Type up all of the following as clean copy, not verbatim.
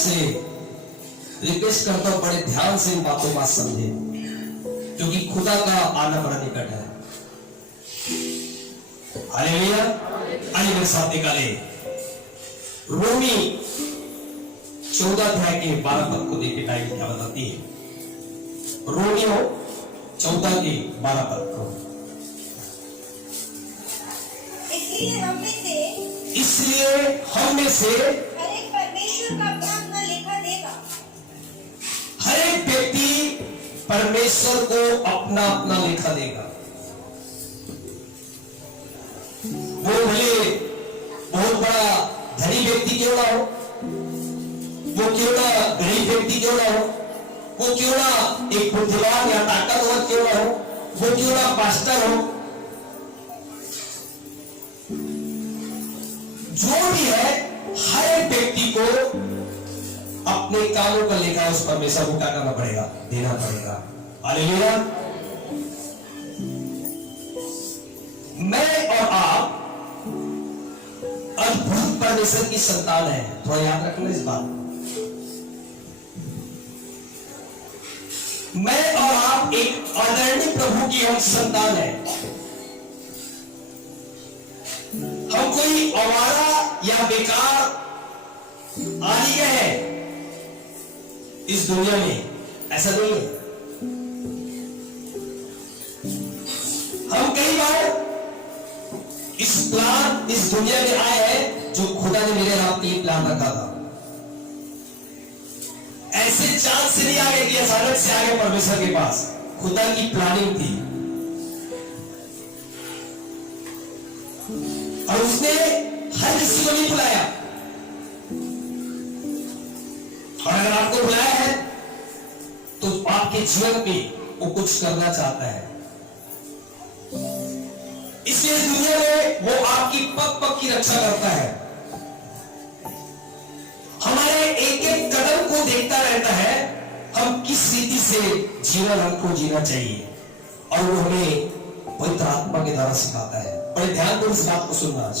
आपसे रिक्वेस्ट करता हूं बड़े ध्यान से इन बातों को समझे, क्योंकि खुदा का आना बड़ा निकट है। हालेलुया। आइए मेरे साथ निकाले रोमी 14 अध्याय के 12 पद को देखिए, बाइबल क्या बताती है। रोमियो 14 के 12 पद को। इसलिए हम में से हर एक परमेश्वर का अपना अपना लेखा देगा। हर एक व्यक्ति परमेश्वर को अपना अपना लेखा देगा। वो भले बहुत बड़ा धनी व्यक्ति क्यों ना हो, वो क्यों ना गरीब व्यक्ति क्यों ना हो, वो क्यों ना एक बुद्धिमान या ताकतवर क्यों ना हो, वो क्यों ना पास्टर हो, जो भी है, हर एक व्यक्ति को अपने कामों का लेखा उस परमेश्वर को क्या करना पड़ेगा, देना पड़ेगा। हालेलुया। मैं और आप अद्भुत परमेश्वर की संतान है, थोड़ा याद रखना इस बात। मैं और आप एक आदरणीय प्रभु की हम संतान है। हम कोई आवारा या बेकार आ गए हैं इस दुनिया में, ऐसा नहीं है। हम कई बार इस दुनिया में आए हैं जो खुदा ने मेरे आप के लिए प्लान रखा था। ऐसे चांद से नहीं आ गए कि अचानक से आ गए परमेश्वर के पास, खुदा की प्लानिंग थी और उसने हर किसी को नहीं बुलाया। और अगर आपको बुलाया है तो आपके जीवन में वो कुछ करना चाहता है। इसलिए इस दुनिया में वो आपकी पग पग की रक्षा करता है, हमारे एक एक कदम को देखता रहता है हम किस रीति से जीवन हमको जीना चाहिए, और वो हमें पवित्र आत्मा के द्वारा सिखाता है। बड़े ध्यान से इस बात को सुनना। आज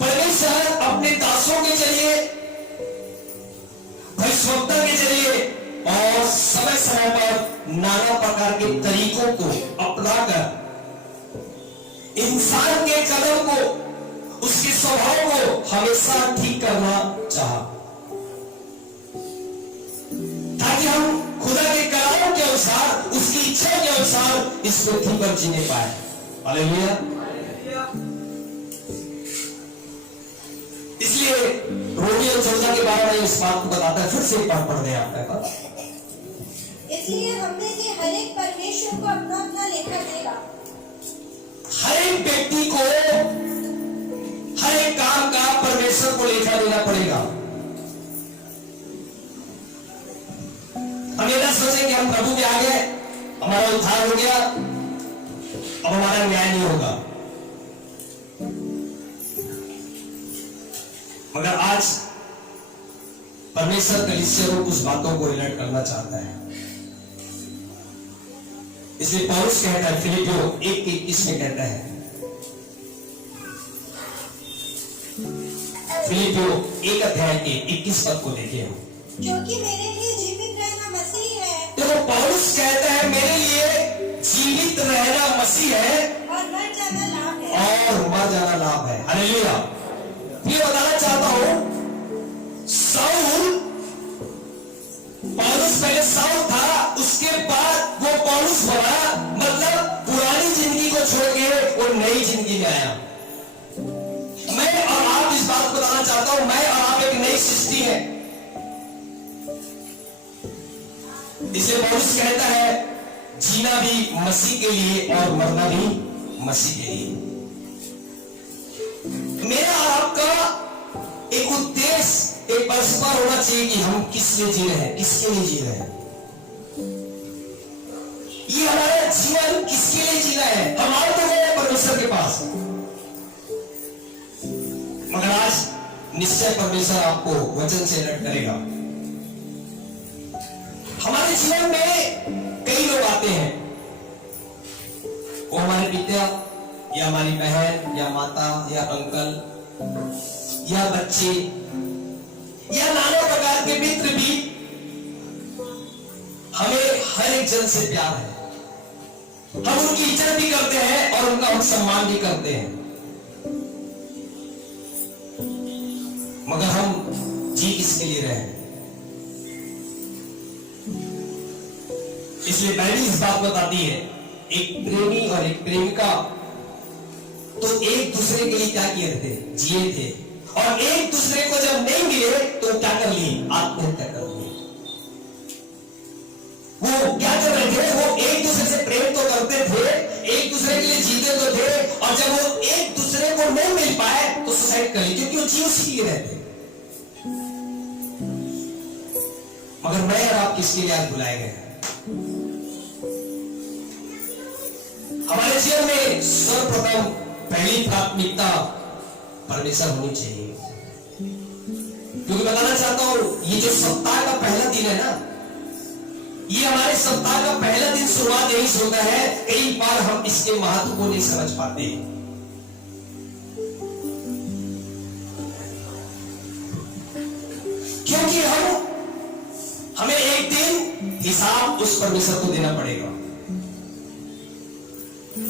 परमेश्वर अपने दासों के जरिए, भविष्यवक्ता के जरिए और समय समय पर नाना प्रकार के तरीकों को अपनाकर इंसान के कदम को, उसके स्वभाव को हमेशा ठीक करना चाहा, ताकि हम खुदा के कलामों के अनुसार, उसकी इच्छा के अनुसार इस पृथ्वी पर जीने पाए। हालेलुया। इसलिए रोमियो 14 के 12 में इस बात को बताता है। फिर से पढ़ दें आप। इसलिए हम में से हर एक परमेश्वर को अपना अपना लेखा देगा। हर एक व्यक्ति को हर एक काम का परमेश्वर को लेखा देना पड़ेगा। हम ये ना सोचें कि हम प्रभु के आगे हमारा उद्धार हो गया, अब हमारा न्याय नहीं होगा। मगर आज परमेश्वर कलीसिया को कुछ बातों को रिलेट करना चाहता है। इसलिए पौलुस कहता है, फिलिपियों 1:21 में कहता है, फिलिपियों 1 अध्याय के 21 पद को देखिए। जो कि मेरे लिए जीवित रहना मसीह है। देखो पौलुस कहता है मेरे लिए जीवित रहना मसीह है और मर जाना लाभ है। हालेलुया। ये बताना चाहता हूं, साउल, पौलुस पहले साउल था, उसके बाद वो पौलुस बना, मतलब पुरानी जिंदगी को छोड़ के वो नई जिंदगी में आया। मैं और आप इस बात को बताना चाहता हूं, मैं और आप एक नई सृष्टि है। इसे पौलुस कहता है जीना भी मसीह के लिए और मरना भी मसीह के लिए। मेरा और आपका एक उद्देश्य, एक परस्पर होना चाहिए कि हम किस लिए जी रहे हैं, किसके लिए जी रहे हैं। ये हमारा जीवन किसके लिए जीना है। हम आओ तो गए परमेश्वर के पास, मगर आज निश्चय परमेश्वर आपको वचन से अलर्ट करेगा। हमारे जीवन में कई लोग आते हैं, वो हमारे पिता या हमारी बहन या माता या अंकल या बच्चे या नाना प्रकार के मित्र भी, हमें हर एक जन से प्यार है। हम उनकी इज्जत भी करते हैं और उनका हम सम्मान भी करते हैं, मगर हम जी किसके लिए रहे हैं? इसलिए पहली इस बात बताती है, एक प्रेमी और एक प्रेमिका तो एक दूसरे के लिए क्या किए थे? जिए थे। और एक दूसरे को जब नहीं मिले तो क्या कर लिए? आत्महत्या कर लिए। वो क्या कर रहे थे? वो एक दूसरे से प्रेम तो करते थे, एक दूसरे के लिए जीते तो थे, और जब वो एक दूसरे को नहीं मिल पाए तो सुसाइड कर ली, क्योंकि वो जी उसी के लिए रहते। मगर मैं और आप किसके लिए आज बुलाए गए हैं? हमारे जीवन में सर्वप्रथम पहली प्राथमिकता परमेश्वर होनी चाहिए। क्योंकि बताना चाहता हूं, ये जो सप्ताह का पहला दिन है ना, ये हमारे सप्ताह का पहला दिन शुरुआत यही से होता है। कई बार हम इसके महत्व को नहीं समझ पाते, क्योंकि हमें एक दिन हिसाब उस परमेश्वर को देना पड़ेगा।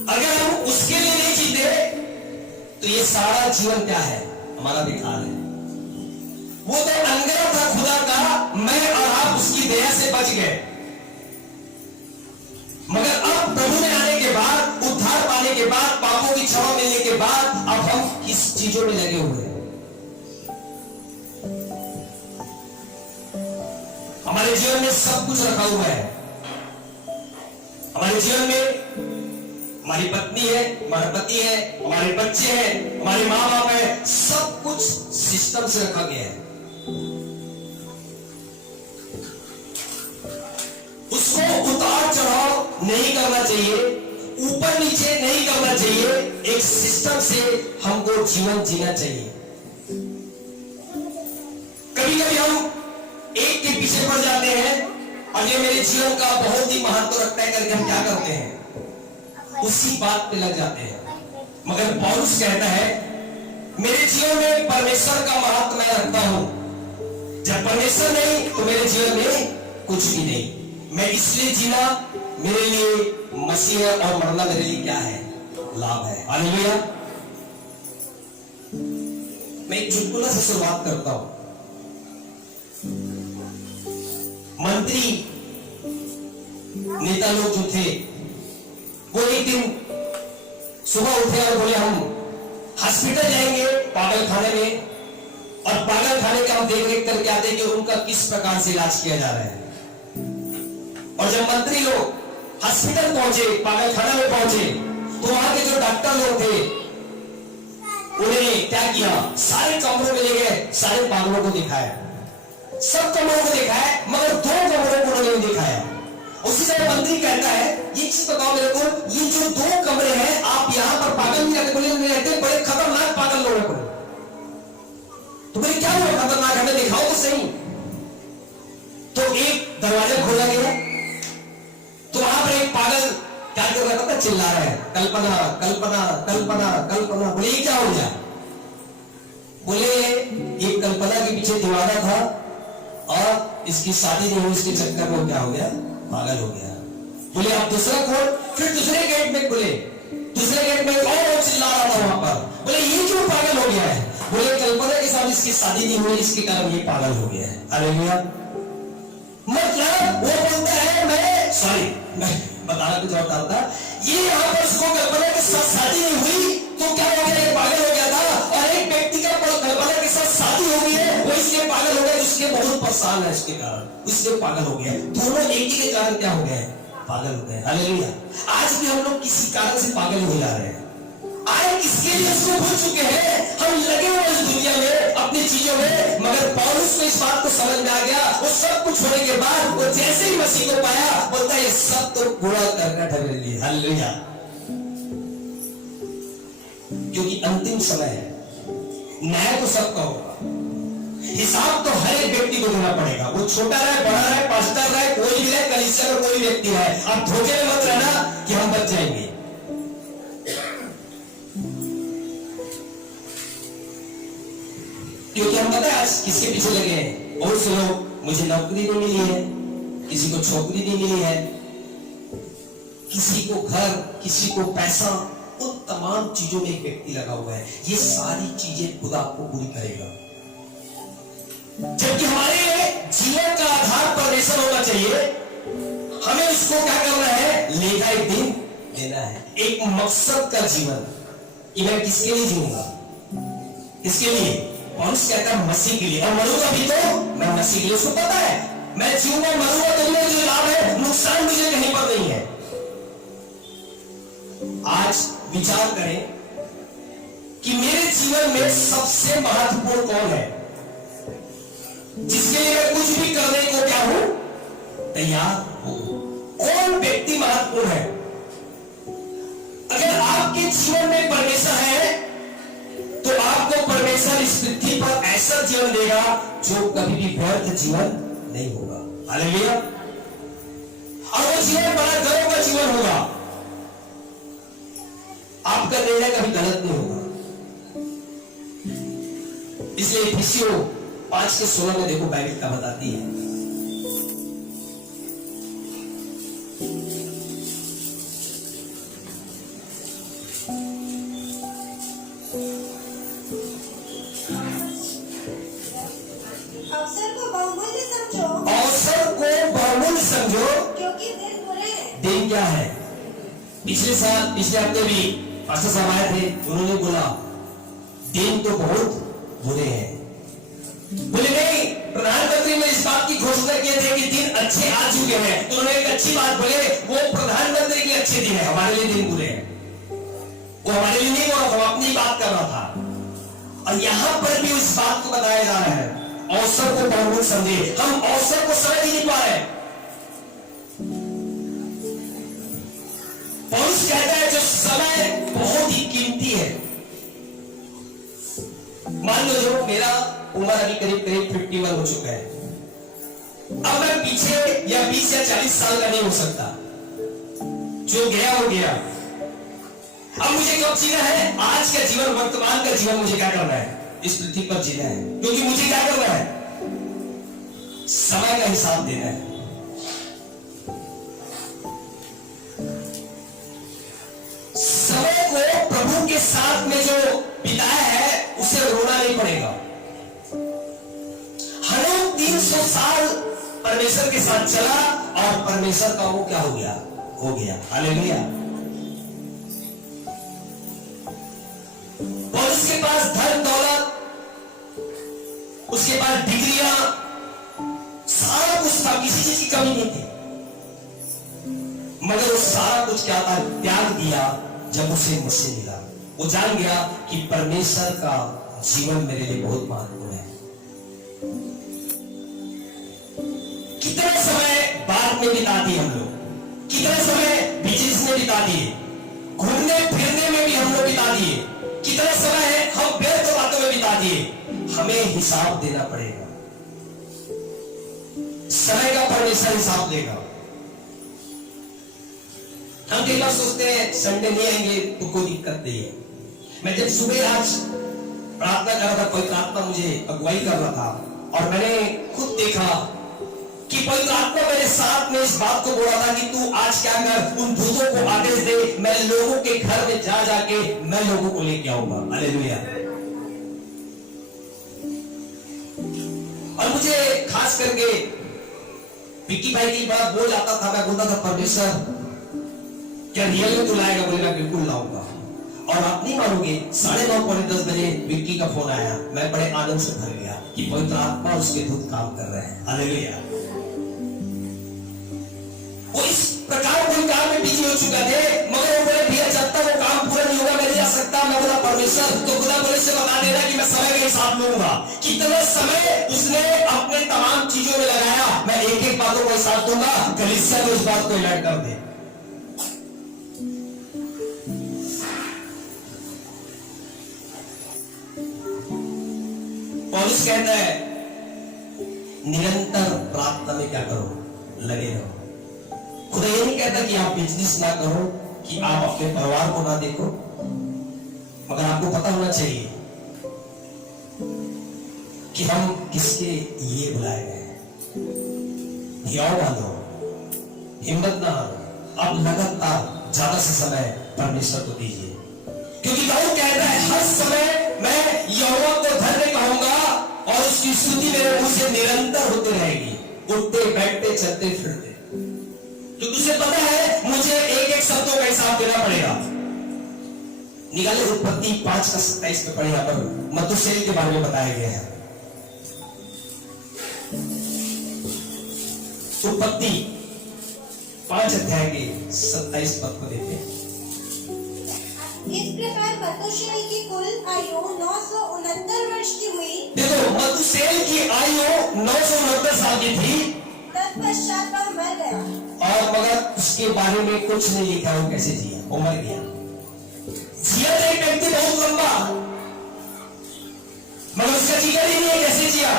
अगर हम उसके लिए नहीं जीते तो ये सारा जीवन क्या है? हमारा बेकार है। वो तो अनगढ़ था खुदा का, मैं और आप उसकी दया से बच गए, मगर अब प्रभु में आने के बाद, उद्धार पाने के बाद, पापों की क्षमा मिलने के बाद अब हम किस चीजों में लगे हुए हैं? हमारे जीवन में सब कुछ रखा हुआ है। हमारे जीवन में हमारी पत्नी है, हमारा पति है, हमारे बच्चे हैं, हमारे माँ बाप है, सब कुछ सिस्टम से रखा गया है। उसको उतार चढ़ाव नहीं करना चाहिए, ऊपर नीचे नहीं करना चाहिए, एक सिस्टम से हमको जीवन जीना चाहिए। कभी कभी हम एक के पीछे पड़ जाते हैं और ये मेरे जीवन का बहुत ही महत्व रखता है करके हम क्या करते हैं? उसी बात पे लग जाते हैं। मगर पौलुस कहता है, मेरे जीवन में परमेश्वर का महत्व मैं रखता हूं। जब परमेश्वर नहीं तो मेरे जीवन में कुछ भी नहीं। मैं इसलिए जीना मेरे लिए मसीह है और मरना मेरे लिए क्या है? लाभ है। हालेलुया। मैं एक चुटकुला से शुरुआत करता हूं। मंत्री नेता लोग जो थे, वो एक दिन सुबह उठे और बोले हम हॉस्पिटल जाएंगे पागल खाने में, और पागल खाने का हम देख रेख करके आते कि उनका किस प्रकार से इलाज किया जा रहा है। और जब मंत्री लोग हॉस्पिटल पहुंचे, पागल खाना में पहुंचे, तो वहां के जो डॉक्टर लोग थे उन्होंने क्या किया? सारे कमरों में ले गए, सारे पागलों को दिखाया, सब कमरों को दिखाया, मगर 2 कमरों को उन्होंने नहीं दिखाया। उसी समय मंत्री कहता है, ये चीज बताओ मेरे को, ये जो 2 कमरे हैं आप यहाँ पर पागल नहीं रहते? बोले नहीं रहते, बड़े खतरनाक पागल लोग हैं। तो बोले क्या हुआ खतरनाक? हमें दिखाओ तो सही। तो एक दरवाजा खोला गया, तो वहां पर एक पागल क्या कर रहा था? चिल्ला रहा है, कल्पना कल्पना कल्पना कल्पना। बोले ये क्या हो गया? बोले ये कल्पना के पीछे दीवाना था और इसकी शादी नहीं हुई, इसके चक्कर में क्या हो गया? पागल हो गया। बोले आप दूसरा खोल। फिर दूसरे गेट में खुले, दूसरे गेट में और चिल्ला रहा था वहां पर। बोले ये क्यों पागल हो गया है? बोले कल्पना के साथ इसकी शादी नहीं हुई, इसके कारण ये पागल हो गया है। हालेलुया। मतलब वो बोलता है मैं बताना कुछ और था, ये यहाँ पर उसको कल्पना के साथ शादी नहीं हुई तो क्या हो गया? ये पागल हो गया था। और एक व्यक्ति का कल्पना के साथ शादी हो गई है, वो इसलिए पागल हो गया, उसके बहुत परेशान है, इसके कारण इसलिए पागल हो गया। दोनों एक ही के कारण क्या हो गए? पागल हो गए। हालेलुया। आज भी हम लोग किसी कारण से पागल हो जा रहे हैं। आए किसके लिए उसको भूल चुके हैं। हम लगे हुए इस दुनिया में अपनी चीजों में, मगर पौलुस को इस बात को समझ में आ गया। वो सब कुछ होने के बाद वो जैसे ही मसीह को पाया, बोलता है ये सब तो पूरा करना था मेरे लिए। हालेलुया। क्योंकि अंतिम समय है, न्याय तो सबका होगा, हिसाब तो हर एक व्यक्ति को देना पड़ेगा। वो छोटा रहे, बड़ा रहे, पास्टर रहे, कोई भी रहे, कलीसिया में कोई व्यक्ति रहे। आप धोखे में मत रहना कि हम बच जाएंगे। हम पता है आज किसके पीछे लगे हैं? बहुत से लोग, मुझे नौकरी नहीं मिली है, किसी को छोकरी नहीं मिली है, किसी को घर, किसी को पैसा, उन तमाम चीजों में एक व्यक्ति लगा हुआ है। ये सारी चीजें खुदा आपको पूरी करेगा, जबकि हमारे जीवन का आधार परमेश्वर होना चाहिए। हमें उसको क्या करना है? लेगा एक दिन देना है, एक मकसद का जीवन। कि मैं किसके लिए जीऊंगा? किसके लिए? पौलुस कहता है मसीह के लिए, और मरूंगा भी तो मैं मसीह के लिए। उसको पता है मैं जीऊंगा मरूंगा तो मुझे लाभ है, नुकसान मुझे कहीं पर नहीं है। आज विचार करें कि मेरे जीवन में सबसे महत्वपूर्ण कौन है, जिसके लिए मैं कुछ भी करने को क्या हूं? तैयार हूं। कौन व्यक्ति महत्वपूर्ण है? अगर आपके जीवन में परमेश्वर है तो आपको परमेश्वर इस पृथ्वी पर ऐसा जीवन देगा जो कभी भी व्यर्थ जीवन नहीं होगा। हालेलुया। और वो जीवन बड़ा गर्व का जीवन होगा। आपका निर्णय कभी गलत नहीं होगा। इसलिए इफिसियों 5:16 में देखो बाइबल क्या बताती है। अवसर को बहुमूल्य समझो, अवसर को बहुमूल्य समझो, क्योंकि दिन बुरे हैं। दिन क्या है? पिछले हफ्ते भी पास्टर साहब आए थे, उन्होंने बोला दिन तो बहुत बुरे हैं। बोले नहीं, प्रधानमंत्री ने इस बात की घोषणा किए थे कि दिन अच्छे आ चुके हैं, तो उन्होंने एक अच्छी बात बोले, वो प्रधानमंत्री के अच्छे दिन है, हमारे लिए दिन बुरे हैं। वो हमारे लिए नहीं बोल रहा था, अपनी बात कर रहा था। और यहां पर भी उस बात को बताया जा रहा है, अवसर को बहुमूल्य समझे। हम अवसर को समझ ही नहीं पा रहे। पौलुस कहता है जो समय बहुत ही कीमती है। मान लो जो मेरा उम्र अभी करीब 51 हो चुका है, अब मैं पीछे या 20 या 40 साल का नहीं हो सकता। जो गया हो गया। अब मुझे कब जीना है? आज का जीवन, वर्तमान का जीवन मुझे क्या करना है? इस पृथ्वी पर जीना है, क्योंकि मुझे क्या करना है? समय का हिसाब देना है। समय को प्रभु के साथ में जो बिताया है उसे रोना नहीं पड़ेगा। हनोक 300 साल परमेश्वर के साथ चला और परमेश्वर का वो क्या हो गया? हो गया। हालेलुया। और उसके पास धन दौलत, उसके पास डिग्रियां, सारा कुछ था, किसी चीज की कमी नहीं थी, मगर वो सारा कुछ क्या था? त्याग दिया। जब उसे मुझसे मिला, वो जान गया कि परमेश्वर का जीवन मेरे लिए बहुत महत्वपूर्ण है। कितना समय बात में बिता दिए हम लोग, कितना समय बिजनेस में बिता दिए, घूमने फिरने में भी हम लोग बिता दिए, कितना समय है हम व्यर्थ बातों में बिता दिए। हमें हिसाब देना पड़ेगा। समय का परमेश्वर हिसाब देगा। हम कई बार सोचते हैं संडे नहीं आएंगे तो कोई दिक्कत नहीं है। मैं जब सुबह आज प्रार्थना कर रहा था, पवित्र आत्मा मुझे अगुवाई कर रहा था, और मैंने खुद देखा कि पवित्र आत्मा मेरे साथ में इस बात को बोल रहा था कि तू आज क्या कर, उन दूतों को आदेश दे, मैं लोगों के घर में जा जाके मैं लोगों को लेके आऊंगा। हालेलुया। और मुझे खास करके विक्की भाई की बात बोल जाता था, मैं बोलता था परमेश्वर क्या रियल में तू लाएगा? बोलेगा बिल्कुल लाऊंगा। और आप नहीं मानोगे, 9:30 पौने 10 बजे विक्की का फोन आया। मैं बड़े आनंद से भर गया कि पवित्र आत्मा और उसके दूत काम कर रहे हैं। हालेलुया। वो इस प्रकार कोई काम में बिजी हो चुका थे, मगर वो बोले भैया जब तक वो काम पूरा नहीं होगा मैं नहीं जा सकता। मैं बोला परमेश्वर तो खुदा बोले से बता देना कि मैं समय का हिसाब लूंगा। कितना समय उसने अपने तमाम चीजों में लगाया, मैं एक एक बातों का हिसाब दूंगा। कलीसिया को इस बात को अलर्ट कर दे। पौलुस कहता है निरंतर प्रार्थना में क्या करो? लगे रहो। खुदा ये नहीं कहता कि आप बिजनेस ना करो, कि आप अपने परिवार को ना देखो, मगर आपको पता होना चाहिए कि हम किसके लिए बुलाए गए हैं। हियाव बांधो, हिम्मत ना हारो, अब लगातार ज्यादा से समय परमेश्वर को दीजिए, क्योंकि दाऊद कहता है हर समय मैं यहोवा को धन्य कहूंगा और उसकी स्तुति मेरे मुंह से निरंतर होती रहेगी, उठते बैठते चलते फिरते। तो तुझे पता है मुझे एक एक शब्दों का हिसाब देना पड़ेगा। निकाले उत्पत्ति 5:27 में पढ़े, यहां पर मथुसेल के बारे में बताया गया है। उत्पत्ति 5 अध्याय के 27 पद को देखते हैं। इस प्रकार मथुसेल की कुल आयु 969 वर्ष की हुई। देखो, मथुसेल की आयु 969 साल की थी। तत्पश्चात वह मर गया। और मगर उसके बारे में कुछ नहीं लिखा वो कैसे जिया, वो मर गया। जिया तो एक व्यक्ति बहुत लंबा, मगर उसका जिक्र ही नहीं है कैसे जिया।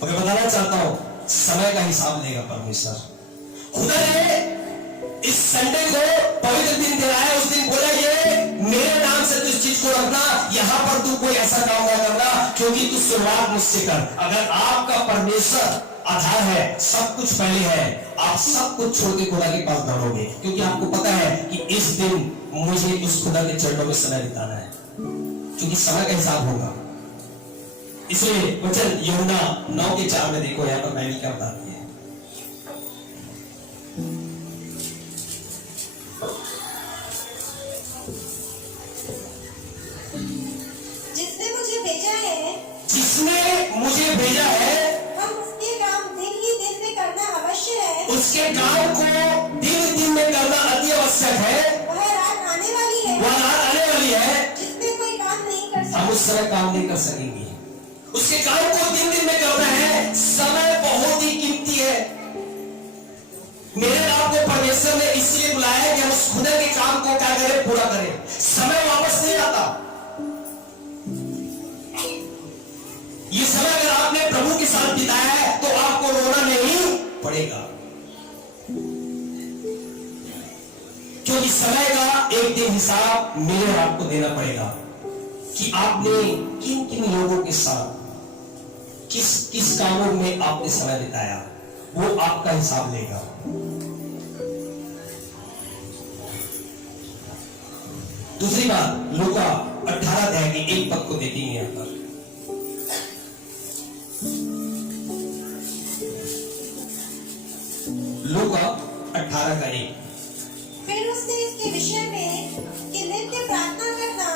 मगर बताना चाहता हूं, समय का हिसाब लेगा परमेश्वर। खुदा ने इस संडे को पवित्र दिन दिलाया, उस दिन बोला ये मेरे नाम से तू इस चीज को रखना, यहां पर तू कोई ऐसा काम ना करना, क्योंकि तू शुरुआत मुझसे कर। अगर आपका परमेश्वर आधार है, सब कुछ पहले है, आप सब कुछ छोड़ के खुदा के पास दौड़ोगे, क्योंकि आपको पता है कि इस दिन मुझे उस खुदा के चरणों में समय बिताना है, क्योंकि समय का हिसाब होगा। इसलिए वचन यूहन्ना 9:4 में देखो, यहां पर मैं भी क्या बताती है। जिसने मुझे भेजा है, जिसने मुझे भेजा है, हम उसके काम दिन ही दिन में करना अवश्य है। उसके काम को दिन दिन में करना अति आवश्यक है। वह रात आने वाली है, वह रात आने वाली है, जिसमें कोई काम नहीं कर हम सकता। उस समय काम नहीं कर सकेंगे। उसके काम को दिन दिन में करना है। समय बहुत ही कीमती है। मेरे नाम को परमेश्वर ने इसलिए बुलाया है कि हम उस खुदा के काम को क्या करें, पूरा करें। समय वापस नहीं आता। ये समय अगर आपने प्रभु के साथ बिताया है तो आपको रोना नहीं पड़ेगा, क्योंकि समय का एक दिन हिसाब मेरे और आपको देना पड़ेगा कि आपने किन किन लोगों के साथ किस किस कामों में आपने समय बिताया, वो आपका हिसाब लेगा। दूसरी बात, लूका 18 अध्याय के 1 पद को देखेंगे यहां पर। लूका 18 का 1। फिर उसने इसके विषय में कि नित्य प्रार्थना करना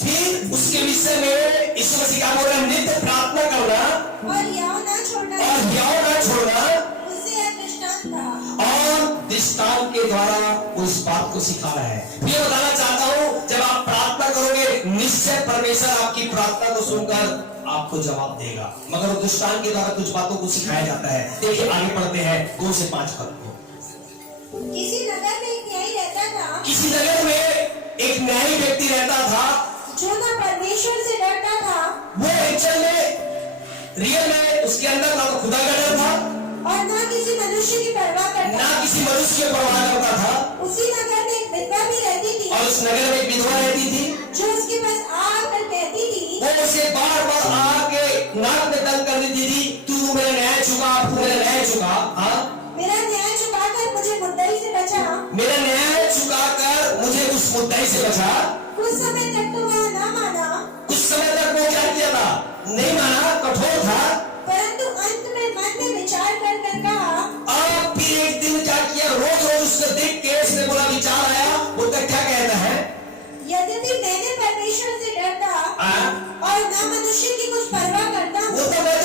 फिर उसके विषय में यीशु मसीह क्या बोल रहा है, नित्य प्रार्थना करना और याव न छोड़ना, और याव न छोड़ना, उससे यह दृष्टांत कहा। और दृष्टांत के द्वारा उस बात को सिखा रहा है। ये बताना चाहता हूं, जब आप प्रार्थना करोगे निश्चय परमेश्वर आपकी प्रार्थना को सुनकर आपको जवाब देगा, मगर वो दृष्टांत के द्वारा कुछ बातों को सिखाया जाता है। देखिए आगे पढ़ते हैं 2 से 5 पद को। किसी नगर में एक न्यायी रहता था, किसी नगर में एक न्यायी व्यक्ति रहता था, जो न परमेश्वर से डरता था वो एक्चुअल में रियल में उसके अंदर ना तो खुदा का डर था, और न किसी मनुष्य की परवाह करता ना था। किसी मनुष्य की परवाह करता था। उसी नगर में एक विधवा भी रहती थी, और उस नगर में एक विधवा रहती थी, जो उसके पास आकर कहती थी, वो उसे बार बार आके नाक में दर्द कर देती थी, तू मेरा न्याय चुका, तू मेरा न्याय चुका, हाँ मेरा न्याय चुकाकर मुझे मुद्दई से बचा। मेरा न्याय चुकाकर मुझे उस मुद्दई से बचा। कुछ समय तक तो वह न माना, कुछ समय तक वो क्या किया था, नहीं माना, कठोर था, परंतु अंत में मन में विचार कर कहा। और फिर एक दिन क्या किया, रोज रोज उसको देख के उसने बोला, विचार आया, वो क्या कहता है, यद्यपि मैंने परमेश्वर से डरता और न मनुष्य की कुछ परवाह करता हूँ, वो तो मैं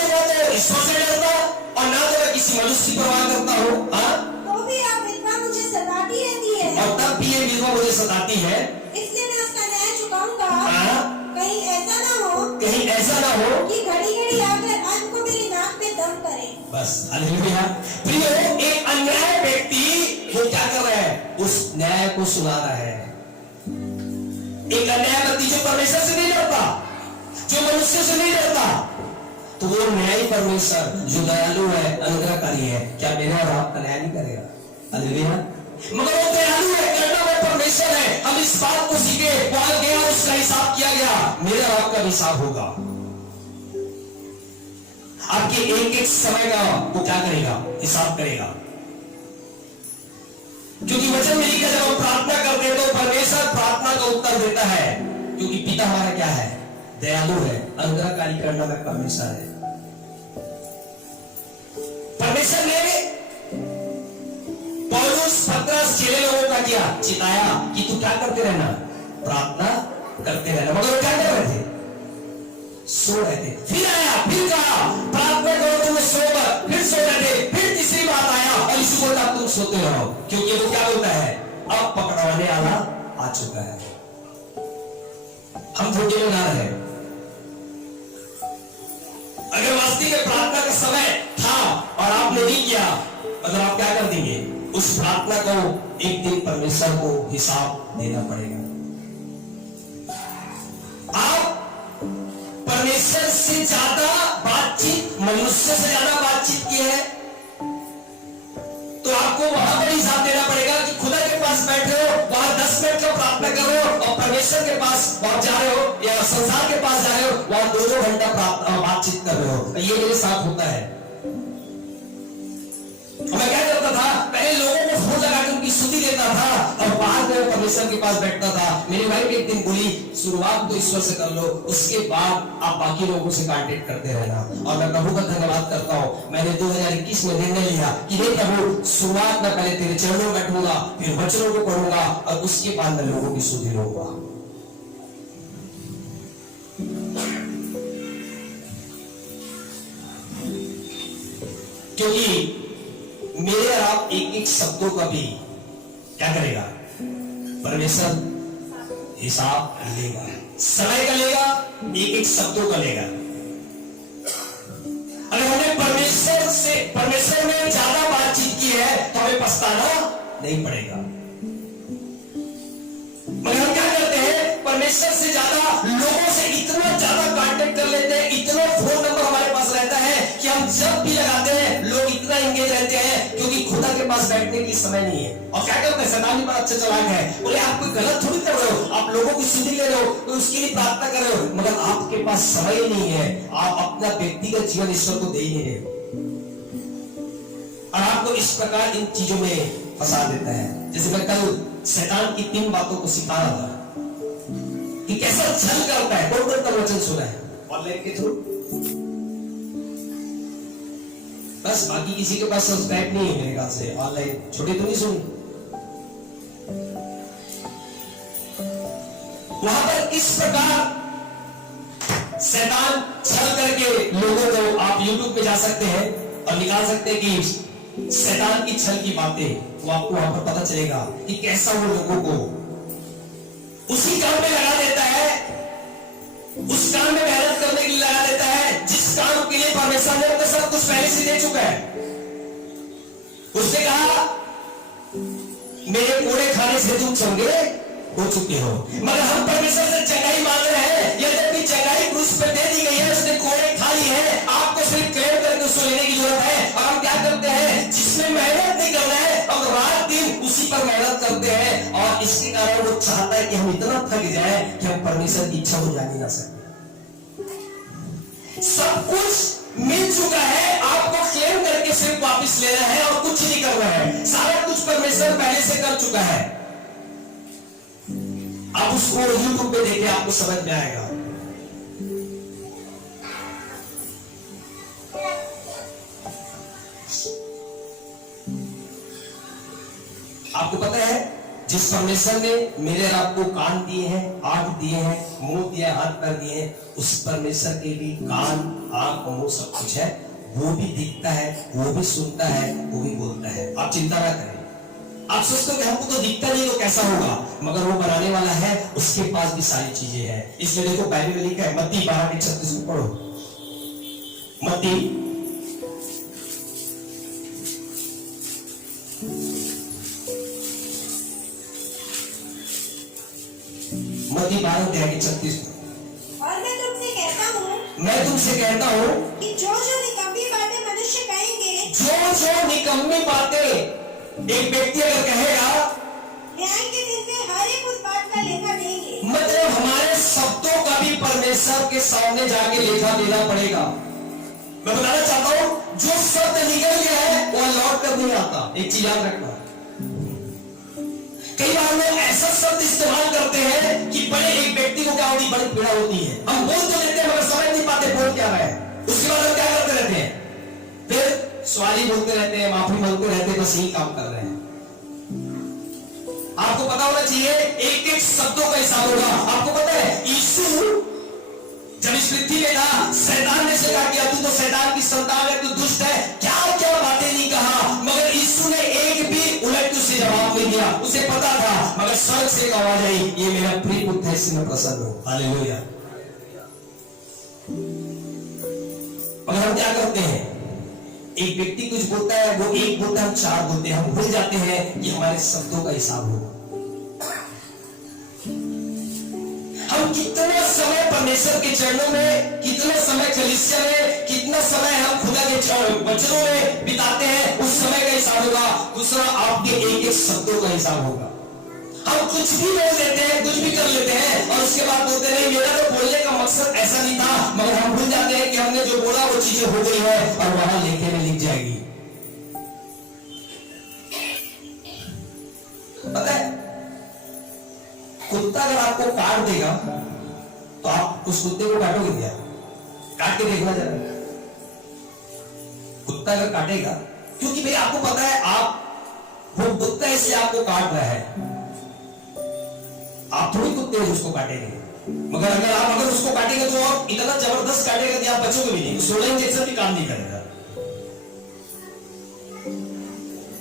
ईश्वर से डरता और ना तो मैं किसी मनुष्य की परवाह करता हूँ, तो भी आप विधवा मुझे सताती रहती है, और तब भी ये विधवा मुझे सताती है, इसलिए मैं उसका न्याय चुकाऊंगा। हाँ? कहीं ऐसा ना हो कि घड़ी घड़ी आकर अन्न को मेरी नाक में दम करे। बस हालेलुया। प्रियो, एक अन्याय व्यक्ति वो क्या कर रहा है, उस न्याय को सुना रहा है। एक अन्याय व्यक्ति जो परमेश्वर से नहीं डरता, जो मनुष्य से नहीं डरता, तो वो न्यायी परमेश्वर जो दयालु है, अनुग्रहकारी है, क्या मेरा और आपका न्याय नहीं करेगा? हालेलुया। मगर वो दयालु है, करना वो परमेश्वर परमेश्वर है, हम इस बात को सीखे, वहां गया और उसका हिसाब किया गया, मेरे और आपका भी हिसाब होगा। आपके एक एक समय का वो क्या करेगा, हिसाब करेगा। क्योंकि वचन में लिखा जब हम प्रार्थना करते हैं तो परमेश्वर प्रार्थना का उत्तर देता है, क्योंकि पिता हमारा क्या है, दयालु है, अनुग्रहकारी करने में परमेश्वर है। परमेश्वर ने पौलुस पतरस चेले लोगों का क्या चिताया कि तू क्या करते रहना, प्रार्थना करते रहना, मगर वो क्या कर रहे थे, सो रहे थे। फिर आया, फिर कहा प्रार्थना करो तुम्हें सोकर, फिर सो रहे थे। फिर तीसरी बात आया और इसी बोला तुम सोते रहो, क्योंकि वो क्या बोलता है, अब पकड़वाने वाला आ चुका है। हम धोखे में ना रहे। अगर वास्तविक में प्रार्थना का समय था और आपने नहीं किया, मतलब आप क्या कर देंगे, उस प्रार्थना को एक दिन परमेश्वर को हिसाब देना पड़ेगा। आप परमेश्वर से ज्यादा बातचीत, मनुष्य से ज्यादा बातचीत की है, तो आपको वहां पर हिसाब देना पड़ेगा कि खुदा के पास बैठे हो, वहां 10 मिनट का प्रार्थना कर रहे हो, और परमेश्वर के पास वहां जा रहे हो या संसार के पास जा रहे हो, वहां 2-2 घंटा बातचीत कर रहे हो। ये मेरे साथ होता है। मैं क्या करता था, पहले लोगों को फोन लगा के उनकी स्तुति देता था और बाद में परमेश्वर के पास बैठता था। मेरी वाइफ एक दिन बोली, शुरुआत तो ईश्वर से कर लो, उसके बाद आप बाकी लोगों से कांटेक्ट करते रहना। और मैं प्रभु का धन्यवाद करता हूँ, मैंने 2021 में निर्णय लिया कि हे प्रभु, शुरुआत में पहले तेरे चरणों में बैठूंगा, फिर वचनों को पढ़ूंगा और उसके बाद मैं लोगों की स्तुति लूंगा। क्योंकि मेरे और आप एक एक शब्दों का भी क्या करेगा, परमेश्वर हिसाब लेगा, समय का लेगा, एक एक शब्दों का लेगा। अगर हमने परमेश्वर में ज्यादा बातचीत की है तो हमें पछताना नहीं पड़ेगा। मगर हम क्या करते हैं, परमेश्वर से ज्यादा लोगों से इतना ज्यादा कांटेक्ट कर लेते हैं, इतना फोन नंबर हमारे पास रहता है कि हम जब भी लगाते हैं लोग इतना एंगेज रहते हैं, क्योंकि खुदा के पास बैठने की समय नहीं है। और क्या करते हैं, शैतान भी बड़ा अच्छा चालाक है, बोले आप कोई गलत थोड़ी कर रहे हो, आप लोगों की स्तुति ले रहे हो, तो उसके लिए प्रार्थना कर रहे हो, मगर आपके पास समय नहीं है, आप अपना व्यक्तिगत जीवन ईश्वर को दे ही नहीं रहे हो, और आपको इस प्रकार इन चीजों में फंसा देता है। जैसे मैं कल शैतान की 3 बातों को सिखा रहा था कि कैसा छल करता है। कौन कौन का वचन सुना है ऑनलाइन के थ्रू? बस बाकी किसी के पास सब्सक्राइब नहीं है मेरे ख्याल से, ऑनलाइन छोटे तो नहीं सुनी। वहां पर किस प्रकार शैतान छल करके लोगों को, आप YouTube पे जा सकते हैं और निकाल सकते हैं कि शैतान की छल की बातें, वो आपको वहां पर पता चलेगा कि कैसा वो लोगों को उसी काम में लगा देता है, उस काम में मेहनत करने के लिए लगा देता है जिस काम के लिए परमेश्वर ने उनको सब कुछ पहले से दे चुका है। उसने कहा मेरे कोड़े खाने से तुम चंगे हो चुके हो, मगर हम परमेश्वर से चंगाई मांग रहे हैं। यद्यपि चंगाई क्रूस पे दे दी गई है, उसने कोड़े खा ली है, आपको सिर्फ क्लेम करके उसको लेने की जरूरत है। और हम क्या करते हैं, जिसमें मेहनत नहीं करना है, अब रात दिन उसी पर मेहनत करते हैं, और इसके कारण वो चाहता है कि हम इतना थक जाए कि हम परमेश्वर की इच्छा को जान ही ना सके। सब कुछ मिल चुका है, आपको क्लेम करके सिर्फ वापस लेना है और कुछ नहीं करना है। सारा कुछ परमेश्वर पहले से कर चुका है। आप उसको YouTube पे देखें, आपको समझ में आएगा। आपको पता है, जिस परमेश्वर ने मेरे और आपको कान दिए हैं, आंख दिए हैं, मुंह दिया, हाथ पैर दिए हैं, उस परमेश्वर के भी कान, आंख, मुंह सब कुछ है। वो भी दिखता है, वो भी सुनता है, वो भी बोलता है। आप चिंता ना करें। आप सोचते हो कि हमको तो दिखता नहीं तो कैसा होगा, मगर वो बनाने वाला है, उसके पास भी सारी चीजें हैं। इसलिए देखो बाइबल में लिखा है, मत्ती 12:36 को पढ़ो। मत्ती 12:36। और मैं तुमसे कहता हूँ कि जो निकम्मी बातें मनुष्य कहेंगे, जो निकम्मी बातें एक व्यक्ति अगर कहेगा, न्याय के दिन में हर सबके सामने जाके लेखा देना पड़ेगा। मैं बताना चाहता हूं, जो शब्द निकल गया है वो लौट कर नहीं आता। एक चीज याद रखना, कई बार लोग ऐसा शब्द इस्तेमाल करते हैं कि बड़े एक व्यक्ति को क्या होती, बड़ी पीड़ा होती है। हम बोल तो लेते हैं मगर समझ नहीं पाते बोल क्या रहे हैं। उसके बाद हम क्या करते रहते हैं, फिर सॉरी बोलते रहते हैं, माफी मांगते रहते हैं, बस यही काम कर रहे हैं। आपको पता होना चाहिए एक एक शब्दों का हिसाब होगा। आपको पता है यीशु जब इस पृथ्वी में था, शैतान ने से कहा कि तू तो शैतान की संतान है, तू दुष्ट है, क्या क्या बातें नहीं कहा, मगर यीशु ने एक भी उलट उसे जवाब नहीं दिया। उसे पता था, मगर स्वर्ग से एक आवाज आई, ये मेरा प्रिय पुत्र है, इससे मैं प्रसन्न हूं। हालेलुया। मगर हम क्या करते हैं, एक व्यक्ति कुछ बोलता है, वो एक बोलता है, हम चार बोलते हैं। हम भूल जाते हैं कि हमारे शब्दों का हिसाब होगा। हम कितना समय परमेश्वर के चरणों में, कितना समय कलीसिया में, कितना समय हम खुदा के वचनों में बिताते हैं, उस समय का हिसाब होगा। दूसरा, आपके एक एक शब्दों का हिसाब होगा। हम कुछ भी बोल देते हैं, कुछ भी कर लेते हैं और उसके बाद बोलते नहीं, मेरा तो बोलने का मकसद ऐसा नहीं था, मगर हम भूल जाते हैं कि हमने जो बोला वो चीजें हो गई है और वहां लेखे में लिख जाएगी। पता है, कुत्ता अगर आपको काट देगा तो आप उस कुत्ते को काटोगे क्या? काट के देखना जरा। कुत्ता अगर काटेगा, क्योंकि भाई आपको पता है आप वो कुत्ता इसलिए आपको काट रहा है, आप थोड़ी कुत्ते हैं उसको काटेंगे। मगर अगर उसको काटेंगे तो आप इतना जबरदस्त काटेगा कि आप बचोगे भी नहीं, 16 इंजेक्शन भी काम नहीं करेगा।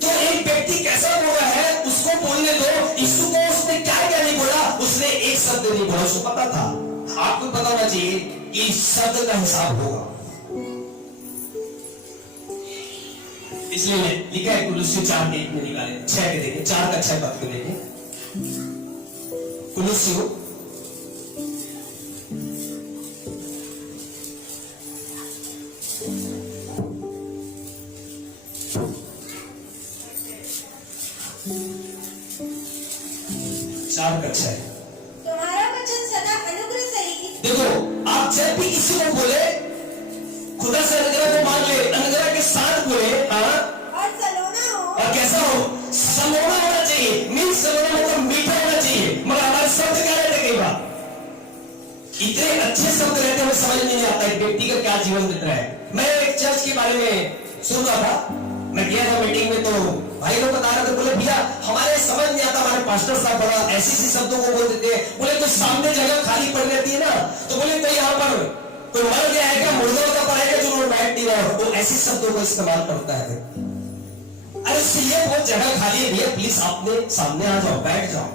तो एक व्यक्ति कैसा बोल रहा है, उसको बोलने दो। यीशु को उसने क्या क्या नहीं बोला, उसने एक शब्द नहीं बोला, उसको पता था। आपको पता होना चाहिए कि शब्द का हिसाब होगा। इसलिए लिखा है कुलुस्सी 4:1 में निकाले 6 के देखें, 4 का 6 पद को देखें। कुलुस्सी 4 का 6। तुम्हारा वचन सदा अनुग्रह सहित। देखो, आप जब भी किसी को बोले, खुदा से अनुग्रह को मांग ले, अनुग्रह के साथ बोले, हाँ, और सलोना हो। और कैसा हो, सलोना होना चाहिए। मीन सलोना मतलब मीठा होना चाहिए। मगर हमारे शब्द क्या रहते, कई बार इतने अच्छे शब्द रहते हैं, समझ नहीं आता एक व्यक्ति का क्या जीवन बीत रहा है। मैं एक चर्च के बारे में सुन रहा था, मैं गया था मीटिंग में, तो भाई लोग बता रहे थे, बोले भैया हमारे समझ नहीं आता, हमारे पास्टर साहब बड़ा ऐसी शब्दों को बोल देते हैं। बोले तो सामने जगह खाली पड़ रहती है ना, तो बोले तो यहाँ पर कोई मर गया है क्या, मुर्दा का पड़ेगा जो बैठ नहीं रहा, वो ऐसी शब्दों को इस्तेमाल करता है। अरे ये बहुत जगह खाली है भैया, प्लीज आपने सामने आ जाओ, बैठ जाओ।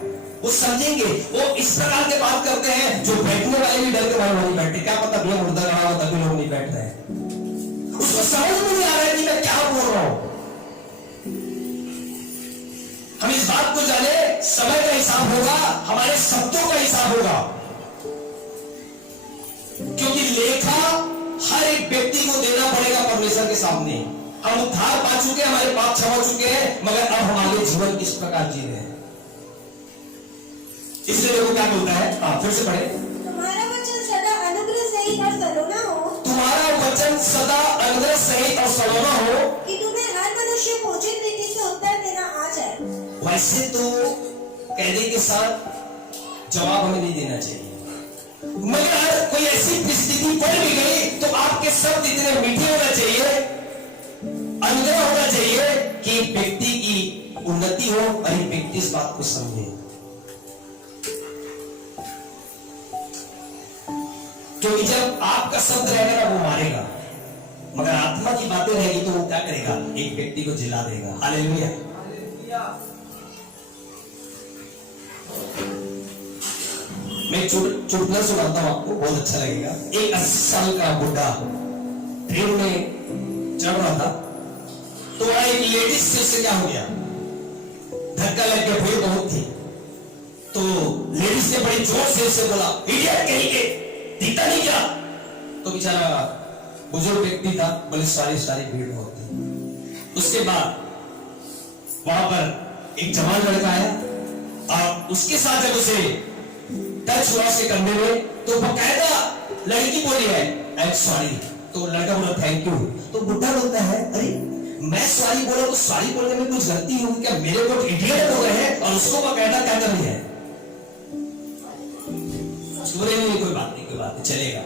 वो समझेंगे, वो इस प्रकार के बात करते हैं जो बैठने वाले भी डर के मारे नहीं बैठते। क्या पता भैया मुर्दा रहा हो तभी लोग नहीं बैठते हैं। उसको समझ में नहीं आ रहा है कि मैं क्या बोल रहा हूं। हम इस बात को जाने, समय का हिसाब होगा, हमारे शब्दों का हिसाब होगा, क्योंकि लेखा हर एक व्यक्ति को देना पड़ेगा परमेश्वर के सामने। हम उद्धार पा चुके हैं, हमारे पाप क्षमा चुके हैं, मगर अब हम आगे जीवन किस प्रकार जी रहे हैं। इसलिए देखो क्या बोलता है, फिर से पढ़े। तुम्हारा वचन सदा अनुग्रह सहित और सलोना हो। तुम्हारा वचन सदा अनुग्रह सहित और सलोना हो, कि तुम्हें हर मनुष्य भोजन रीति से उत्तर देना आ जाए। वैसे तो कैदे के साथ जवाब हमें नहीं देना चाहिए, मगर कोई ऐसी परिस्थिति पड़ भी गई तो आपके शब्द इतने मीठे होना चाहिए, अनुग्रह होना चाहिए कि एक व्यक्ति की उन्नति हो और एक व्यक्ति इस बात को समझे। क्योंकि जब आपका शब्द रहेगा ना वो मारेगा, मगर आत्मा की बातें रहेगी तो वो क्या करेगा, एक व्यक्ति को जिला देगा। हालेलुया। मैं चुटकुला सुनाता हूं आपको, बहुत अच्छा लगेगा। एक 80 साल का बुढ़ा ट्रेन में चढ़ रहा था, तो वहां एक लेडीज से क्या हो गया, धक्का लग गया, भीड़ बहुत थी। तो लेडीज ने बड़ी जोर से उसे बोला, इडियट कहीं के, दिखता नहीं क्या? तो बेचारा बुजुर्ग व्यक्ति था, बोले सारी भीड़ बहुत थी। उसके बाद वहां पर एक जवान लड़का आया और उसके साथ जब उसे टच हुआ उसके कंधे में, तो बकायदा लड़की बोली है आई एम सॉरी, तो लड़का बोला थैंक यू। तो बुढ़ा बोलता है अरे मैं सॉरी बोला तो सॉरी बोलने में कुछ गलती होगी क्या? मेरे को इडियट बोल रहे हैं और उसको कहना क्या कर रही है? बोले नहीं कोई बात नहीं, कोई बात नहीं, चलेगा।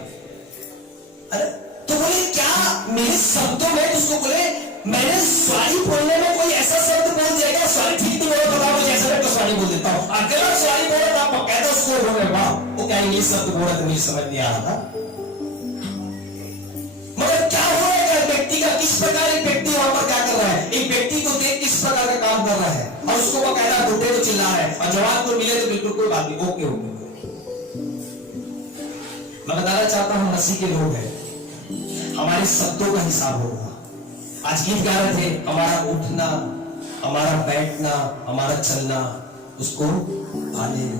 अरे तो बोले क्या मेरे शब्दों में, उसको बोले मैंने सॉरी बोलने में कोई ऐसा शब्द बोल दिया क्या? सॉरी ठीक नहीं बोला, बता मुझे ऐसा तो सॉरी बोल देता हूँ। अगर सॉरी बोला तो आप कहते उसको बोल रहे वाह वो क्या इंग्लिश शब्द बोला तो मुझे समझ नहीं आ रहा था। मगर क्या हो रहा है व्यक्ति का, किस प्रकार एक व्यक्ति वहां पर क्या कर रहा है, एक व्यक्ति को देख किस प्रकार का काम कर रहा है और उसको वो कहना बुढ़े को चिल्ला रहा है और जवाब को मिले तो बिल्कुल कोई बात नहीं, ओके ओके। मैं बताना चाहता हूं मसीह के लोग हैं, हमारे शब्दों का हिसाब होगा। आज गीत गा रहे थे हमारा उठना, हमारा बैठना, हमारा चलना उसको आने दो,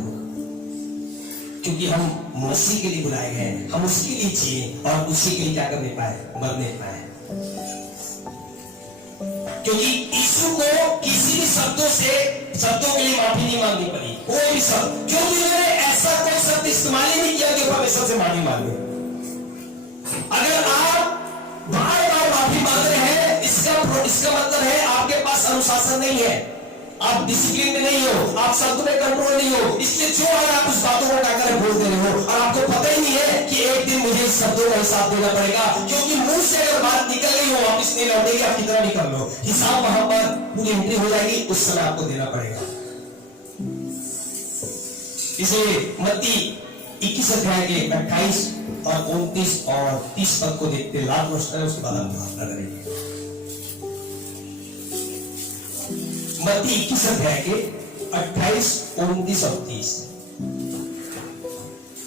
क्योंकि हम मसीह के लिए बुलाए गए, हम उसके लिए जिए और उसी के लिए क्या करने पाए, मरने पाए। क्योंकि यीशु को किसी भी शब्दों के लिए माफी नहीं मांगनी पड़ी, कोई भी शब्द, क्योंकि उन्होंने ऐसा कोई शब्द इस्तेमाल ही नहीं किया कि परमेश्वर से माफी मांगे। अगर आप बार बार माफी मांग रहे हैं इसका मतलब है आपके पास अनुशासन नहीं है, आप डिसिप्लिन में नहीं हो, आप शब्द में कंट्रोल नहीं हो। इसलिए जो अगर आप उस बातों को टाकर बोल दे रहे हो और आपको पता ही नहीं है कि एक दिन मुझे इस शब्दों का हिसाब देना पड़ेगा, क्योंकि मुंह से अगर बात निकल गई हो वापिस नहीं लौटेगी, आप कितना भी कर लो, हिसाब वहां पर पूरी एंट्री हो जाएगी, उस समय आपको देना पड़ेगा। इसलिए मत्ती 21 अध्याय के 28 और 29 और 30 पद को देखते लाभ रोशन करें, उसके बाद हम प्रार्थना करेंगे। मत्ती 21 अध्याय के 28, 29 और 30।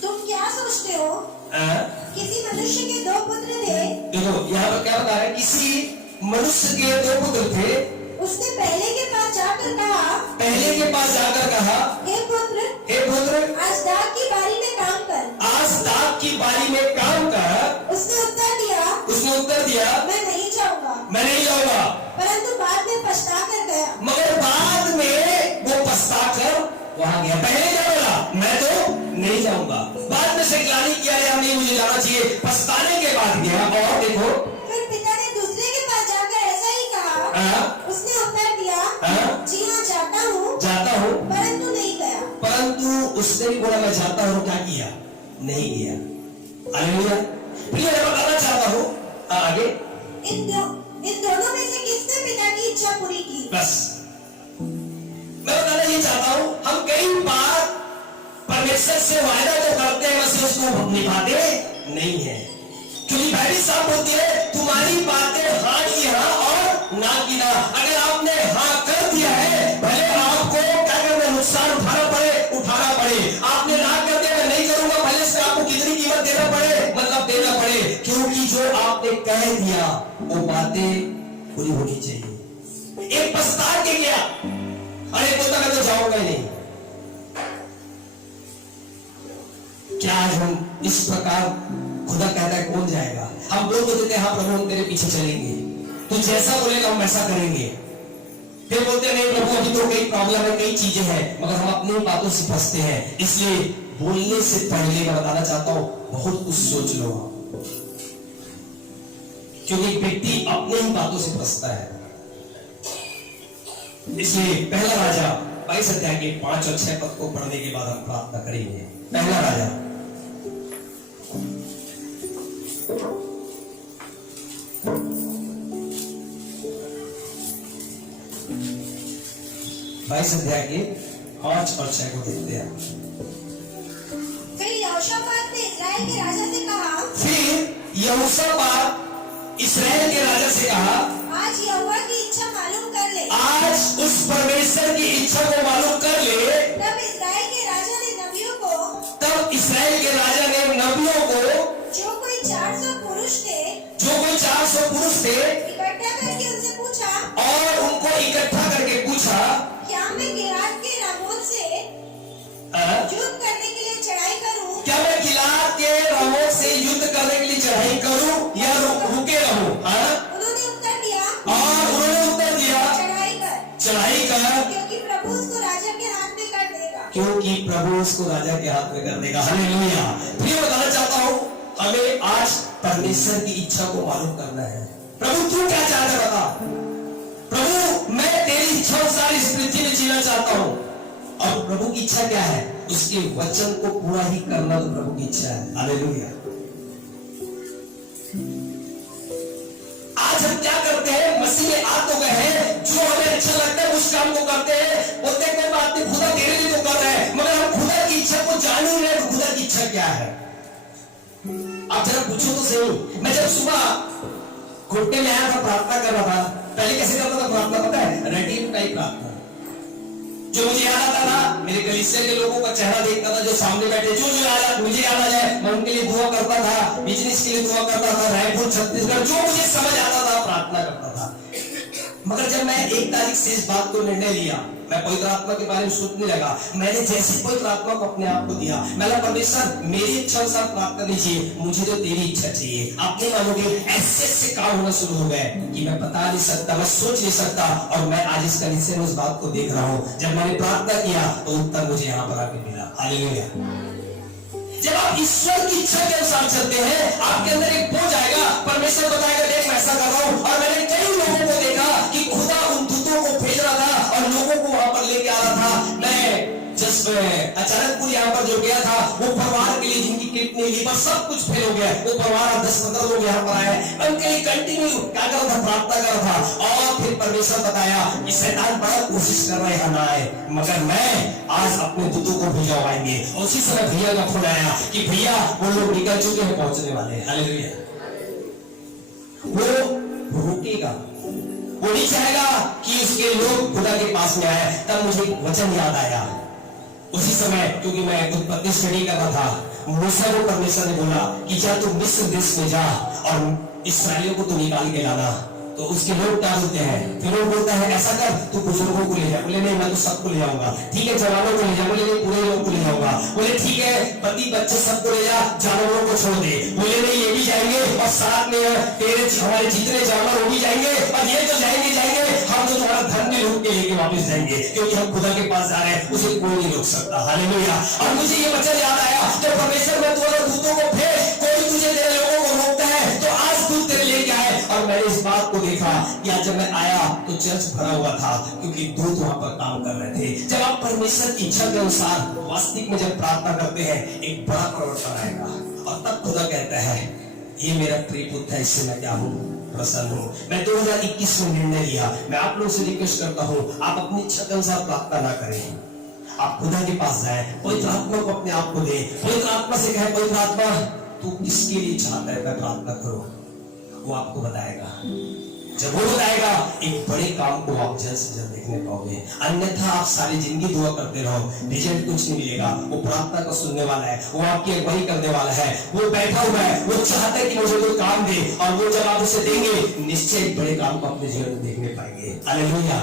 तुम क्या सोचते हो? किसी मनुष्य के दो पुत्र थे। देखो यहाँ पर क्या बता रहे हैं, किसी मनुष्य के दो पुत्र थे। उसने पहले के पास जाकर कहा हे पुत्र आज दाग की बारी में काम कर। उसने उत्तर दिया मैं नहीं जाऊंगा। परंतु बाद में पछता कर गया। मगर बाद में वो पछता कर वहां गया। पहले क्या बोला, मैं तो नहीं जाऊंगा, बाद में से ग्लानि किया या नहीं मुझे जाना चाहिए, पछताने के बाद गया। और देखो फिर पिता ने दूसरे के पास जाकर ऐसा ही कहा। उसने उत्तर दिया जी हाँ जाता हूँ परंतु नहीं गया। परंतु उसने भी बोला मैं जाता हूँ, क्या किया, नहीं गया। हालेलुया। प्रिय मैं बताना चाहता हूँ आगे, इन दोनों में से किसने पिता की इच्छा पूरी की? बस मैं बताना ये चाहता हूँ, हम कई बार परमेश्वर से वायदा तो करते हैं मगर उसको निभाते नहीं है, क्योंकि बाइबल साफ बोलती है तुम्हारी बातें हाँ की हाँ और ना की ना। अगर आपने हाँ कर दिया है, भले आपको क्या करना, नुकसान उठाना पड़े, आपने ना कर दिया मैं नहीं करूंगा, भले से आपको कितनी कीमत देना पड़े, मतलब देना पड़े, क्योंकि जो आपने कह दिया वो बातें पूरी होनी चाहिए। एक पछता के गया, अरे बोलता मैं तो जाऊंगा ही नहीं। क्या आज हम इस प्रकार, खुदा कहता है कौन जाएगा, हम बोल तो देते हैं हाँ प्रभु हम तेरे पीछे चलेंगे, तो जैसा बोलेगा हम वैसा करेंगे। फिर बोलते नहीं प्रभु अभी तो कई प्रॉब्लम है, कई चीजें हैं, मगर हम अपनी बातों से फंसते हैं। इसलिए बोलने से पहले मैं बताना चाहता हूं बहुत कुछ सोच लो, क्योंकि एक व्यक्ति अपने ही बातों से फंसता है। इसलिए पहला राजा 22 अध्याय के 5 और 6 पद को पढ़ने के बाद हम प्रार्थना करेंगे। पहला राजा 22 अध्याय के 5 और 6 को देखते हैं। फिर यहोशापात ने इस्राएल के राजा से कहा आज यहोवा की इच्छा मालूम कर ले। आज उस परमेश्वर की इच्छा को मालूम कर ले। तब इस्राएल के राजा ने नबियों को जो कोई 400 पुरुष थे इकट्ठा करके उनसे पूछा, और उनको इकट्ठा करके पूछा क्या मैं गिलाद के रामोत से युद्ध करने के लिए चढ़ाई करूं? क्या मैं गिलाद के रामोत से युद्ध करने के लिए चढ़ाई करूं या रुके रहूं? उन्होंने उत्तर दिया चढ़ाई कर, क्योंकि प्रभु उसको राजा के हाथ में कर देगा। हालेलुया। प्रिय बताना चाहता हूं हमें आज परमेश्वर की इच्छा को मालूम करना है। प्रभु तू क्या चाहता है बता। प्रभु मैं तेरी इच्छा अनुसार इस पृथ्वी में जीना चाहता हूं। और प्रभु की इच्छा क्या है? उसके वचन को पूरा ही करना तो प्रभु की इच्छा है। हालेलुया। आज हम क्या करते हैं? मसीह में आ तो गए हैं, जो हमें अच्छा लगता है उस काम को करते हैं। बोलते हैं कोई बात नहीं, खुदा तेरे लिए तो कर रहे हैं, मगर हम खुदा की इच्छा को जान ही रहे। खुदा की इच्छा क्या है? आप जरा पूछो तो सही। मैं जब सुबह घुटने में आया था, प्रार्थना कर रहा था। पहले कैसे करता था प्रार्थना पता है? रेडियो टाइप प्रार्थना। जो मुझे याद आता था, मेरे कलीसिया के लोगों का चेहरा देखता था जो सामने बैठे, जो मुझे याद आ जाए मैं उनके लिए दुआ करता था। बिजनेस के लिए दुआ करता था, रायपुर छत्तीसगढ़ जो मुझे समझ आता था प्रार्थना करता था। मगर जब मैं 1 तारीख से इस बात को निर्णय लिया, मैं पवित्र आत्मा के बारे में सोचने लगा। मैंने जैसे पवित्र आत्मा को अपने आप को दिया, मैंने परमेश्वर मेरी इच्छा अनुसार प्राप्त करनी चाहिए, मुझे तो तेरी इच्छा चाहिए। आप नहीं मानोगे, ऐसे काम होना शुरू हो गए कि मैं बता नहीं सकता, मैं सोच नहीं सकता। और मैं आज इस कलीसिया में उस बात को देख रहा हूँ। जब मैंने प्रार्थना किया तो उत्तर मुझे यहाँ पर आके मिला। हालेलुया। जब आप ईश्वर की इच्छा के अनुसार चलते हैं, आपके अंदर एक बोझ आएगा। परमेश्वर बताएगा देख मैं ऐसा कर रहा हूं। और मैंने कई लोगों को देखा कि खुदा उन दूतों को भेज रहा था और लोगों को वहां पर लेके आ रहा था। मैं अचानक यहाँ पर जो गया था, वो परिवार के लिए जिनकी किडनी लीवर सब कुछ फेल हो गया, वो परिवार 10-15 लोग यहाँ पर आए। मैं उनके लिए कंटिन्यू क्या कर रहा था? प्रार्थना कर रहा था। और फिर परमेश्वर बताया कि शैतान बड़ा कोशिश कर रहे हैं ना आए, मगर मैं आज अपने दूतों को भिजवाएंगे। और उसी समय भैया का फोन आया कि भैया वो लोग निकल चुके हैं, पहुंचने वाले हैं। हालेलुया। वो रुकेगा, वो नहीं चाहेगा कि उसके लोग खुदा के पास में आए। तब मुझे वचन याद आया उसी समय, क्योंकि मैं उत्पत्ति स्टडी कर रहा था। मूसा को परमेश्वर ने बोला कि जा तू मिस्र देश में जा और इस्राएलियों को तू निकाल के लाना। तो उसके लोग क्या बोलते हैं? फिर वो बोलता है ऐसा कर, तू बुजुर्गों को ले जा। बोले नहीं, मैं तो सबको ले जाऊंगा। ठीक है, जवानों को ले जा। बोले नहीं, पूरे लोग को ले जाऊंगा। बोले ठीक है, पति बच्चे सबको ले जा, जानवरों को छोड़ दे। बोले नहीं, ये भी जाएंगे और साथ में तेरे हमारे जितने जानवर वो भी जाएंगे और ये तो जाएंगे, हम तो तुम्हारा धन भी लूट के लेके वापस जाएंगे, क्योंकि हम खुदा के पास जा रहे हैं, उसे कोई नहीं रोक सकता। हालेलुया। और मुझे ये वचन याद आया, जब परमेश्वर में तुम्हारे दूतों को भेज, कोई तुझे तेरे लोगों को रोकता है तो आज दूत तेरे लेके आए। और मैंने इस बात को देखा कि आज जब मैं आया तो चर्च भरा हुआ था, क्योंकि दूत वहां पर काम कर रहे थे। जब आप परमेश्वर की इच्छा के अनुसार वास्तविक में जब प्रार्थना करते हैं, एक बड़ा परिवर्तन आएगा। और तब खुदा कहता है ये मेरा प्रिय पुत्र है, इससे मैं क्या हूँ? प्रसन्न हूँ। मैं 2021 में निर्णय लिया। मैं आप लोगों से रिक्वेस्ट करता हूँ, आप अपनी इच्छा के अनुसार प्रार्थना ना करें, आप खुदा के पास जाए, पवित्र आत्मा को अपने आप को दे, पवित्र आत्मा से कहे पवित्र आत्मा तू किसके लिए चाहता है मैं प्रार्थना करूं। वो आपको बताएगा। जब वो बताएगा, एक बड़े काम को आप जल्द से जल्द देखने पाओगे। अन्यथा आप सारी जिंदगी दुआ करते रहो, रिजल्ट कुछ नहीं मिलेगा। वो प्रार्थना को सुनने वाला है, वो आपकी अगुवाई करने वाला है, वो बैठा हुआ है, वो चाहता है कि मुझे कोई काम दे। और वो जब आप उसे देंगे, निश्चय एक बड़े काम को अपने जीवन में देखने पाएंगे। हालेलुया।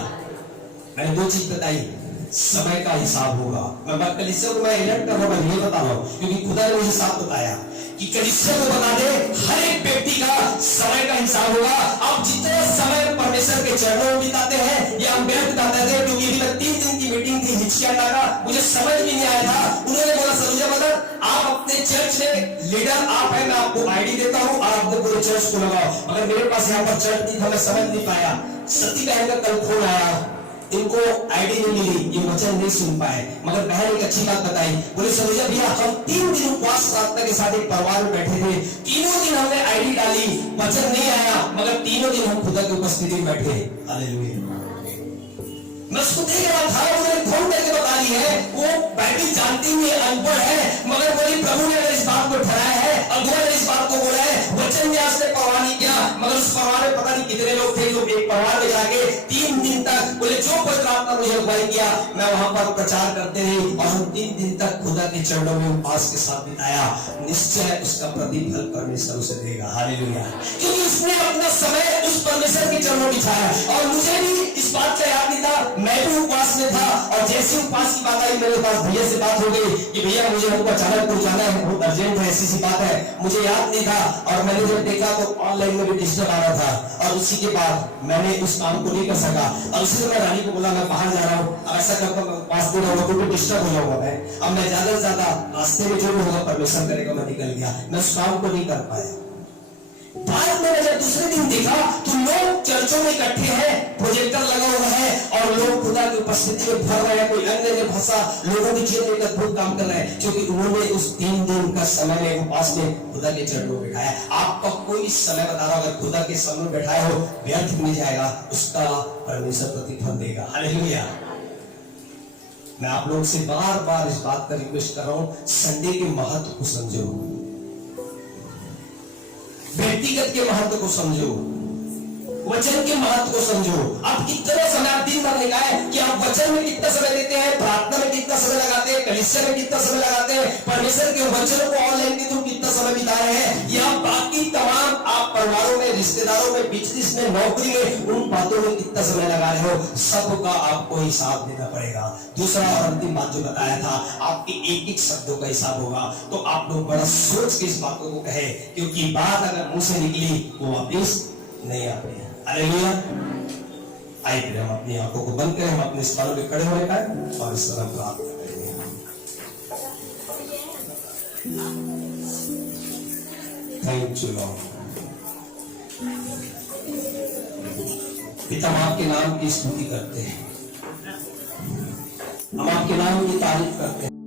मैंने 2 चीज बताई, समय का हिसाब होगा। मैं कलीसिया को मैं अलर्ट कर रहा हूं, ये बता रहा हूं, क्योंकि खुदा ने मुझे साफ बताया कि कलीसिया को बता दे हर एक व्यक्ति का समय का हिसाब होगा। आप जितने समय परमेश्वर के चरणों में बिताते हैं, या हम व्यर्थ बिताते थे, क्योंकि 3 दिन की मीटिंग थी हिचकियाटा का, मुझे समझ भी नहीं आया था। उन्होंने बोला सलूजा ब्रदर आप अपने चर्च में लीडर आप है, मैं आपको आईडी देता हूँ और अपने पूरे चर्च को लगाओ। मगर मेरे पास यहाँ पर चर्च नहीं था, मैं समझ नहीं पाया। सती बहन का कल फोन आया, इनको आईडी नहीं मिली, ये वचन नहीं सुन पाए। मगर बहन एक अच्छी बात बताई, बोले सलूजा भैया हम 3 दिन उपवास प्रार्थना के साथ एक परिवार में बैठे थे, तीनों दिन हमने आईडी डाली, वचन नहीं आया, मगर तीनों दिन हम खुदा की उपस्थिति में बैठे। हालेलुया। मैं उसको देख रहा था, उन्होंने फोन करके बता दी है, वो बाइबल जानती हुई अनपढ़ है, मगर बोली प्रभु ने अगर इस बात को ठहराया है, अगुआ ने इस बात को बोला है, वचन ने आज तक परवाह नहीं किया। मगर उस परिवार में पता नहीं कितने लोग थे जो एक परिवार में जाके 3 दिन तक बोले जो पवित्र आत्मा मुझे अगुवाई किया मैं वहां पर प्रचार करते रहे, और हम 3 दिन तक खुदा के चरणों में उपवास के साथ बिताया। निश्चय उसका प्रतिफल परमेश्वर उसे देगा। हालेलुया। क्योंकि उसने अपना समय उस परमेश्वर के चरणों में बिताया। और मुझे भी इस बात का याद नहीं था, मैं भी उपवास में था और जैसे उपवास की बात आई मेरे पास भैया से बात हो गई कि भैया मुझे हमको अचानक जाना है, बहुत अर्जेंट है, ऐसी सी बात है, मुझे याद नहीं था। और मैंने जब देखा तो ऑनलाइन में भी डिस्टर्ब आ रहा था और उसी के बाद मैंने उस काम को नहीं कर सका। और उसी समय रानी को बोला मैं बाहर जा रहा हूँ, अब ऐसा करता मैं उपवास दे रहा हूँ क्योंकि डिस्टर्ब हो जाऊंगा मैं। अब मैं ज्यादा से ज्यादा रास्ते में जो भी होगा परमिशन करेगा, मैं निकल गया, मैं उस काम को नहीं कर पाया। बाद में जब दूसरे दिन देखा तो लोग चर्चों में इकट्ठे हैं, प्रोजेक्टर लगा हुआ है और लोग खुदा की उपस्थिति में भर रहे हैं, कोई अन्य भाषा लोगों के जीवन में अद्भुत काम कर रहे हैं, क्योंकि उन्होंने उस 3 दिन का समय में उपवास में खुदा के चरणों में बैठाया। आपका कोई समय बता रहा अगर खुदा के सामने में बैठाए हो व्यर्थ नहीं जाएगा, उसका परमेश्वर प्रतिफल देगा। हालेलुया। मैं आप लोग से बार बार इस बात का रिक्वेस्ट कर रहा हूं, संडे के महत्व को समझो, व्यक्तिगत के महत्व को समझो, वचन के महत्व को समझो। आप कितना समय आप दिन भर निकाय कि आप वचन में कितना समय देते हैं, प्रार्थना में कितना समय लगाते हैं, कलीसिया में कितना समय लगाते हैं, परमेश्वर के वचनों को ऑनलाइन के थ्रू कितना समय बिता रहे हैं, या बाकी तमाम आप परिवारों में, रिश्तेदारों में, बिजनेस में, नौकरी में, उन बातों में कितना समय लगा रहे हो, सबका आपको हिसाब देना पड़ेगा। दूसरा और अंतिम बात जो बताया था, आपके एक एक शब्दों का हिसाब होगा। तो आप लोग बड़ा सोच के इस बातों को कहे, क्योंकि बात अगर मुंह से निकली वो वापिस नहीं आती है। हालेलुया। आइए हम अपनी आंखों को बंद करें, हम अपने स्थानों पे खड़े होने का और इस तरह प्रार्थना करेंगे। Thank you Lord. पिता हम आपके नाम की स्तुति करते हैं, हम आपके नाम की तारीफ करते हैं।